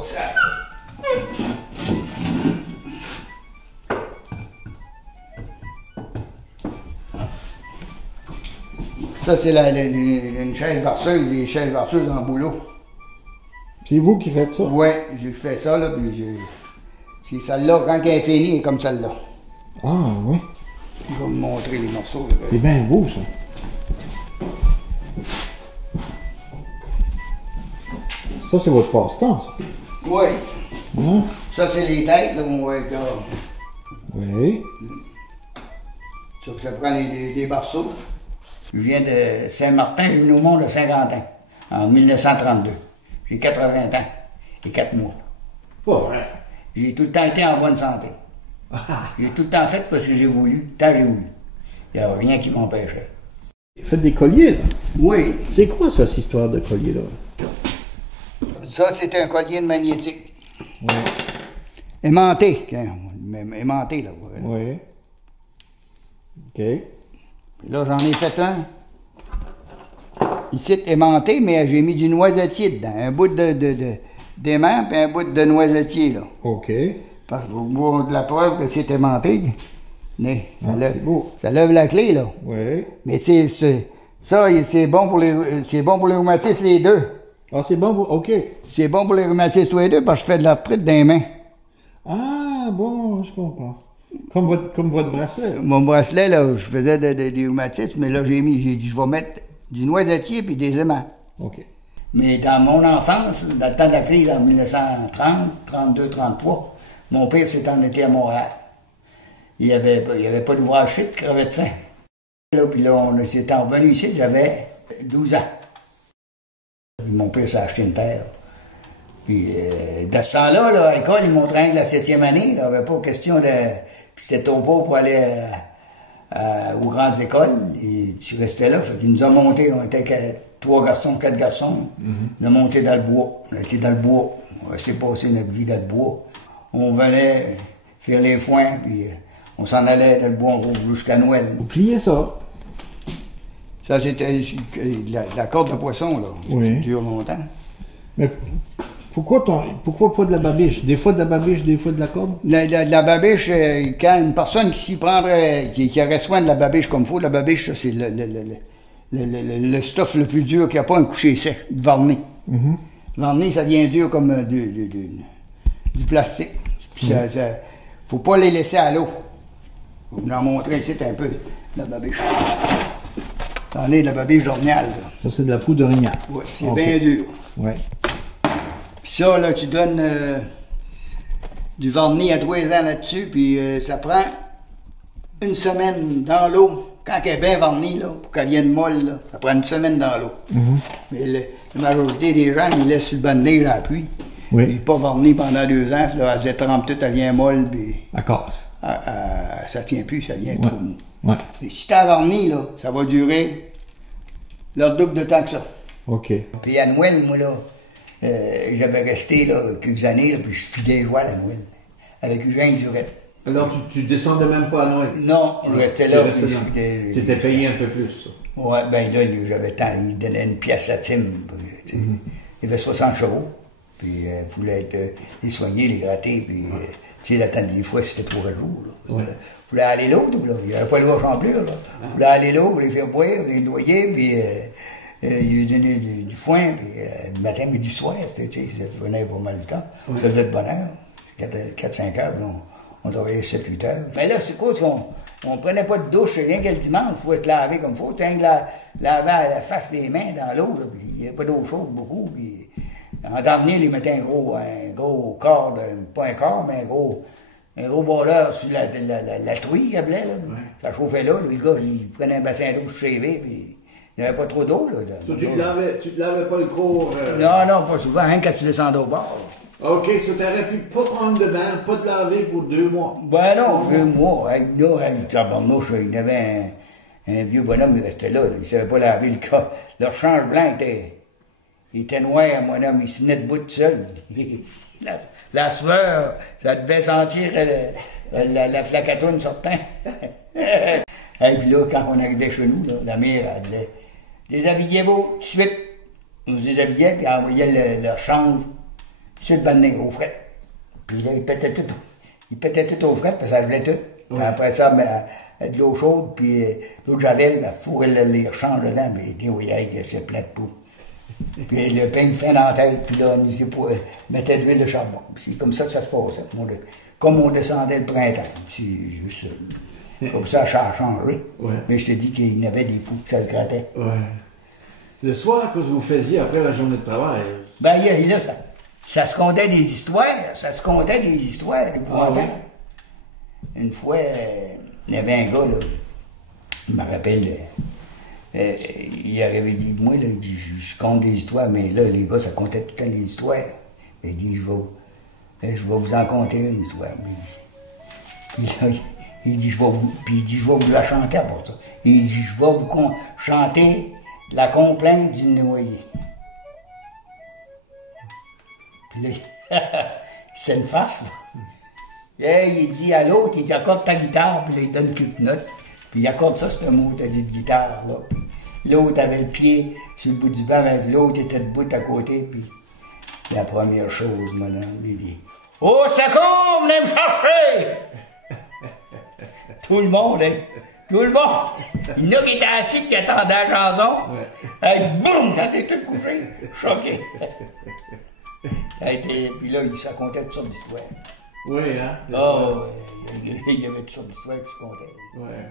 l'autre salle. Ça, c'est une chaise barceuse, les chaises barceuses en boulot. C'est vous qui faites ça? Oui, j'ai fait ça, là, puis c'est celle-là, quand elle est finie, elle est comme celle-là. Ah, oui. Je vais vous montrer les morceaux. C'est bien beau, ça. Ça, c'est votre passe-temps, ça? Oui. Hein? Ça, c'est les têtes, là, on va être là. Oui. Ça prend des barceaux. Je viens de Saint-Martin, je suis venu au monde de Saint-Quentin, en 1932. J'ai 80 ans et 4 mois. Pas vrai. J'ai tout le temps été en bonne santé. J'ai tout le temps fait parce que j'ai voulu, tant j'ai voulu. Il n'y a rien qui m'empêchait. Vous faites des colliers, là? Oui. C'est quoi, ça, cette histoire de collier, là? Ça, c'est un collier de magnétique. Oui. Aimanté. Aimanté, là. Oui. OK. Puis là, j'en ai fait un. Ici, aimanté, mais j'ai mis du noisetier dedans. Un bout d'aimant puis un bout de noisetier, là. OK. Parce que vous voir de la preuve que c'est aimanté. Mais c'est beau. Ça lève la clé, là. Oui. Mais c'est bon pour les rhumatismes, les deux. Ah, c'est bon pour... OK. C'est bon pour les rhumatismes, les deux, parce que je fais de l'arthrite dans les mains. Ah, bon, je comprends. Comme votre bracelet. Mon bracelet, là, je faisais des rhumatismes, mais là, j'ai dit, je vais mettre du noisetier puis des aimants. OK. Mais dans mon enfance, dans le temps de la crise en 1930, 32, 33, mon père s'est en été à Montréal. Il n'y avait pas d'ouvrage chic, crevait de faim. Puis là, on s'est revenu ici, j'avais 12 ans. Puis mon père s'est acheté une terre. Puis, dans ce temps-là, là, à l'école, ils m'ont traîné de la 7e année. Il n'y avait pas question de... Puis c'était trop pauvre pour aller aux grandes écoles. Et tu restais là. Fait qu'ils nous ont monté. On était 3 garçons, 4 garçons. On a monté dans le bois. On a été dans le bois. On s'est passé notre vie dans le bois. On venait faire les foins, puis on s'en allait dans le bois rouge jusqu'à Noël. Vous pliez ça? Ça, c'était la corde de poisson, là. Oui. Ça dure longtemps. Mais pourquoi pas de la babiche? Des fois de la babiche, des fois de la corde? La babiche, quand une personne qui s'y prendrait, qui aurait soin de la babiche comme il faut, la babiche, ça, c'est le stuff le plus dur, qui n'a pas un coucher sec, de varni. Varni, ça devient dur comme du plastique. Faut pas les laisser à l'eau. Je vais vous en montrer ici un peu, la babiche. C'en est de la babiche d'orignal. Ça, c'est de la poudre d'orignal. Oui, c'est bien dur. Oui. Puis ça, là, tu donnes du vernis à 3 ans là-dessus, puis ça prend une semaine dans l'eau. Quand elle est bien vernie, là, pour qu'elle vienne molle, là, ça prend une semaine dans l'eau. Mais la majorité des gens, ils laissent sur le banc de neige à la pluie. Oui. Puis pas vernie pendant 2 ans, puis là, elle se détrempe toute, elle vient molle, puis À casse. ça tient plus, ça vient trop mou. Ouais. Mais si t'as verni, là, ça va durer le double de temps que ça. OK. Puis à Noël, moi, là, j'avais resté là, quelques années, là, puis je fidais joie à Noël, avec Eugène Durette. Alors, tu descendais même pas à Noël? Non, je restais là. Tu étais payé un peu plus, ça. Ouais, ben là, j'avais tant, il donnait une pièce à Tim. Il y avait 60 chevaux, puis il voulait les soigner, les gratter, puis tu sais, l'attendre des fois, c'était 3 jours. Il voulait aller l'autre, là. Il n'y avait pas le droit de champlure, là. Il voulait aller l'autre, les faire boire, les noyer, puis il lui donnait du foin, puis le matin, midi, soir, tu sais, ça prenait pas mal de temps. Ça faisait de bonne heure. 4-5 heures, là, on travaillait 7-8 heures. Mais là, c'est quoi on prenait pas de douche, rien que le dimanche, il faut être lavé comme il faut. Tu laver la face et les mains dans l'eau, puis il n'y avait pas d'eau chaude beaucoup. Puis, en dernier, ils mettaient un gros corps, pas un corps, mais un gros balleur sur la truie qu'il appelait. Là. Ouais. Ça chauffait là, le gars, il prenait un bassin d'eau chévé, puis il n'y avait pas trop d'eau. Là, tu te lavais pas le corps? Non, pas souvent, rien quand tu descendais au bord. Là. OK, ça t'aurais pu pas prendre de bain, pas de laver pour 2 mois. Ben non, 2 mois. Il y avait un vieux bonhomme, il restait là. Il ne savait pas laver le cas. Leur change blanc était noir, mon homme. Il se tenait debout tout seul. La sueur, ça devait sentir la flacatoune sortant. Et puis là, quand on arrivait chez nous, là, la mère, elle disait « Déshabillez-vous tout de suite. » On se déshabillait, puis elle envoyait leur change sur le banc de nez, au fret. Puis là, il pétait tout au fret, parce que ça gelait tout. Puis après ça, de l'eau chaude, puis l'eau de javel, elle fourrait les rechanges dedans, mais il dit, oui, c'est plein de poux. Puis le pain fin dans la tête, puis là, on mettait de l'huile de charbon. C'est comme ça que ça se passait. Comme on descendait le printemps. C'est juste comme ça a changé. Ouais. Mais je te dis qu'il y avait des poux, ça se grattait. Ouais. Le soir, qu'est-ce que vous faisiez après la journée de travail? Ben, là, ça se contait des histoires. Ça se contait des histoires épouvantables. Une fois, il y avait un gars, là, je me rappelle, il avait dit, moi, là, je compte des histoires, mais là, les gars, ça comptait tout le temps des histoires. Il dit, je vais vous en conter une histoire. Puis là, il dit, je vais vous la chanter à part ça. Il dit, je vais vous chanter la complainte du noyé. Puis là, c'est une farce, là. Et il dit à l'autre, il dit, accorde ta guitare, puis là, il donne quelques notes. Puis il accorde ça, c'est un mot de guitare, là. Puis l'autre avait le pied sur le bout du banc, avec l'autre était debout à côté, puis la première chose, madame, il dit, au secours, venez me chercher! Tout le monde, hein? Tout le monde! Il y en a qui étaient assis, qui attendaient la chanson. Ouais. Et boum, ça s'est tout couché. Choqué. Puis là, ça comptait toutes sortes d'histoires. Oui, hein? Oh, il y avait toutes sortes d'histoires qui se comptaient. Ouais.